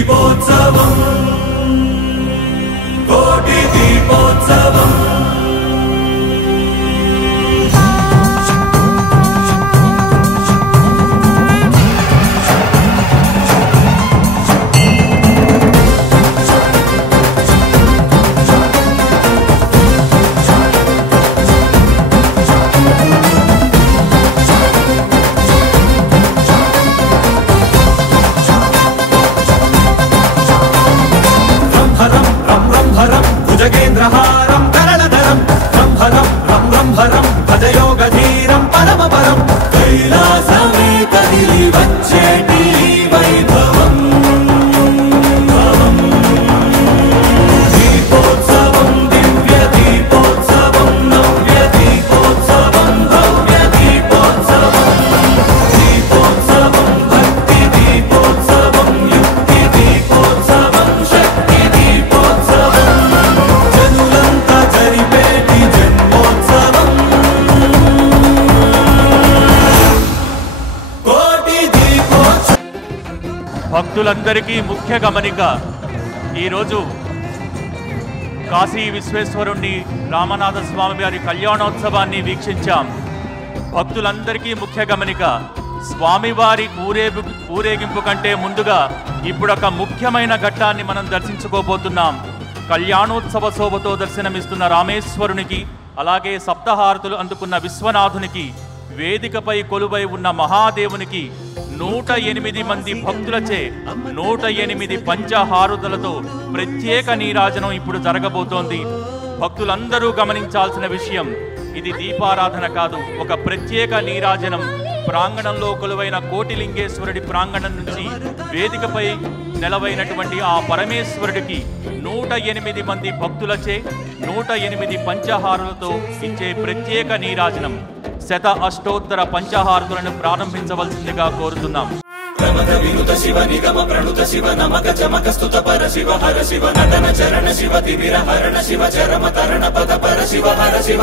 దీపోత్సవం కోటి దీపోత్సవం భుజగేంద్రహారం కరణధరం రంభరం రం రంభరం భజయోగధీరం పరమపరం కైలాసమే కదిలి వచ్చేటి వైభవం దీపోత్సవం దివ్య దీపోత్సవం నవ్య దీపోత్సవం భవ్య దీపోత్సవం దీపోత్సవం భక్తి దీపోత్సవం యుక్తి దీపోత్సవం శక్తి దీపోత్సవం భక్తులందరికీ ముఖ్య గమనిక, ఈరోజు కాశీ విశ్వేశ్వరుణ్ణి రామనాథ స్వామి వారి కళ్యాణోత్సవాన్ని వీక్షించాం. భక్తులందరికీ ముఖ్య గమనిక, స్వామివారి ఊరేగింపు కంటే ముందుగా ఇప్పుడొక ముఖ్యమైన ఘట్టాన్ని మనం దర్శించుకోబోతున్నాం. కళ్యాణోత్సవ శోభతో దర్శనమిస్తున్న రామేశ్వరునికి, అలాగే సప్తహారతులు అందుకున్న విశ్వనాథునికి, వేదికపై కొలువై ఉన్న మహాదేవునికి 108 మంది భక్తులచే 108 పంచహారతులతో ప్రత్యేక నీరాజనం ఇప్పుడు జరగబోతోంది. భక్తులందరూ గమనించాల్సిన విషయం, ఇది దీపారాధన కాదు, ఒక ప్రత్యేక నీరాజనం. ప్రాంగణంలో కొలువైన కోటిలింగేశ్వరుడి ప్రాంగణం నుంచి వేదికపై నెలవైనటువంటి ఆ పరమేశ్వరుడికి 108 మంది భక్తులచే 108 పంచహారులతో ఇచ్చే ప్రత్యేక నీరాజనం. శత అష్టోత్తర పంచహారతులను ప్రారంభించవలసిందిగా కోరుతున్నాం. ప్రమద వినుత శివ నిగమ ప్రణుత శివ నమక చమక స్తుత పర శివ హర శివ నటన చరణ శివ తిమిర హరణ శివ చరమ తరణ పద పర శివ హర శివ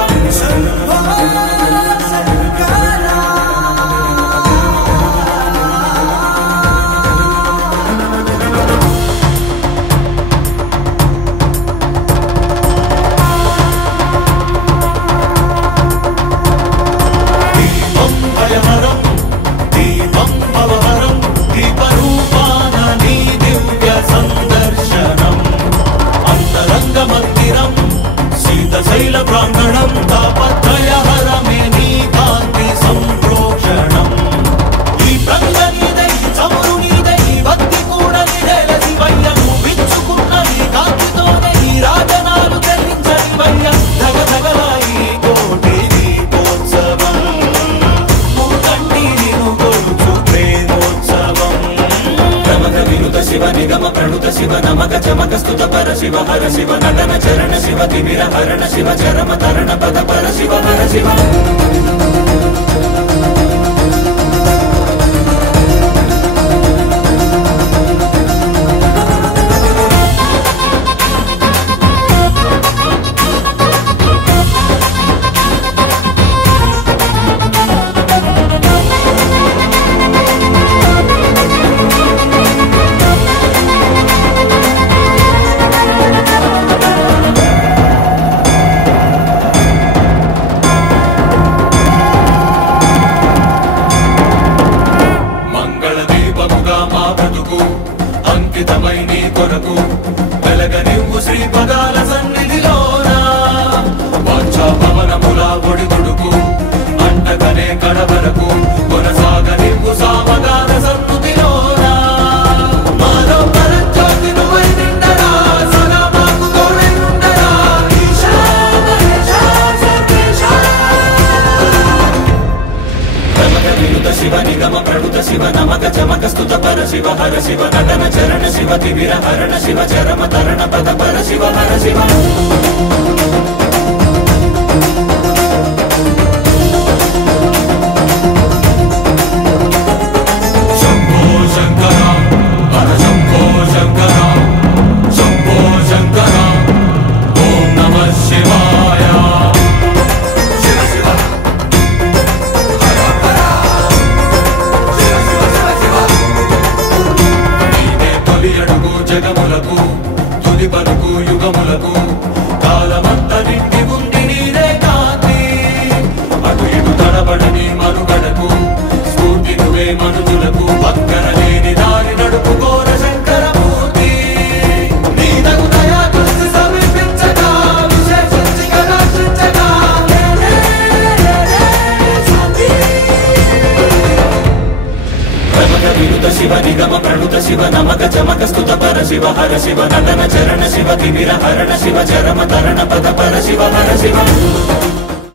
శైల ప్రాంగణం తాపత్రయ హరమే నీ కాంతి సంప్రోక్షణం. ఈ ప్రంగ నీదై చమురు నీదై భక్తి కూడా నిడల శివయ్య, విచ్చుకున్న ఈ కాంతితోనే ఈ రాజనాలు చెల్లించని వయ్య. ధగధగలాయి కోటి దీపోత్సవం మూకండి నిను కొలుచు ప్రేమోత్సవం. ప్రమద వినుత శివ నిగమ ప్రణుత శివ నమక చమక స్తుత పర శివ హర శివ నటన చరణ శివ తిమిర హరణ శివ చరమ తరణ పద పర శివ హర శివ అంకితమై నీ కొరకు వెలగనివ్వు శ్రీ పదాల సన్నిధిలోన వాంఛా భవనముల ఒడిదుడుకు అంటగనే కడవరకు కొనసాగనివ్వు సామగాన సన్నుతిలోన మాలో పరజ్యోతి నువ్వై నిండరా సదా మాకు తోడై ఉండరా ఈశా మహేశా సర్వేశా. ప్రమద వినుత శివ నిగమ ప్రణుత శివ నమక చమక స్తుత పర శివ హర శివ నటన చరణ శివ తిమిర హరణ శివ చరమ తరణ పద పర శివ హర శివ శంభో శంకర హర శంభో శంకర శంభో శంకర ఓం నమః శివాయ. శివ శివ తొలి అడుగు జగములకు తుది పలుకు యుగములకు కాలమంత నిండి ఉంది నీదే కాంతి అటు ఇటు తడబడని మనుగడకు స్ఫూర్తి నువ్వే మనుజులకు పక్కన లేని దారి నడుపుకోర శంకరమూర్తి నీ తగు దయా దృష్టి సమీపించగా విశేషించి కటాక్షించగా ప్రమక వినుత శివ నిగమ ప్రణుత శివ నమక చమక స్తుత పర శివ హర శివ నటన చరణ శివ తిమిర హరణ శివ చరమ తరణ పద పర శివ హర శివ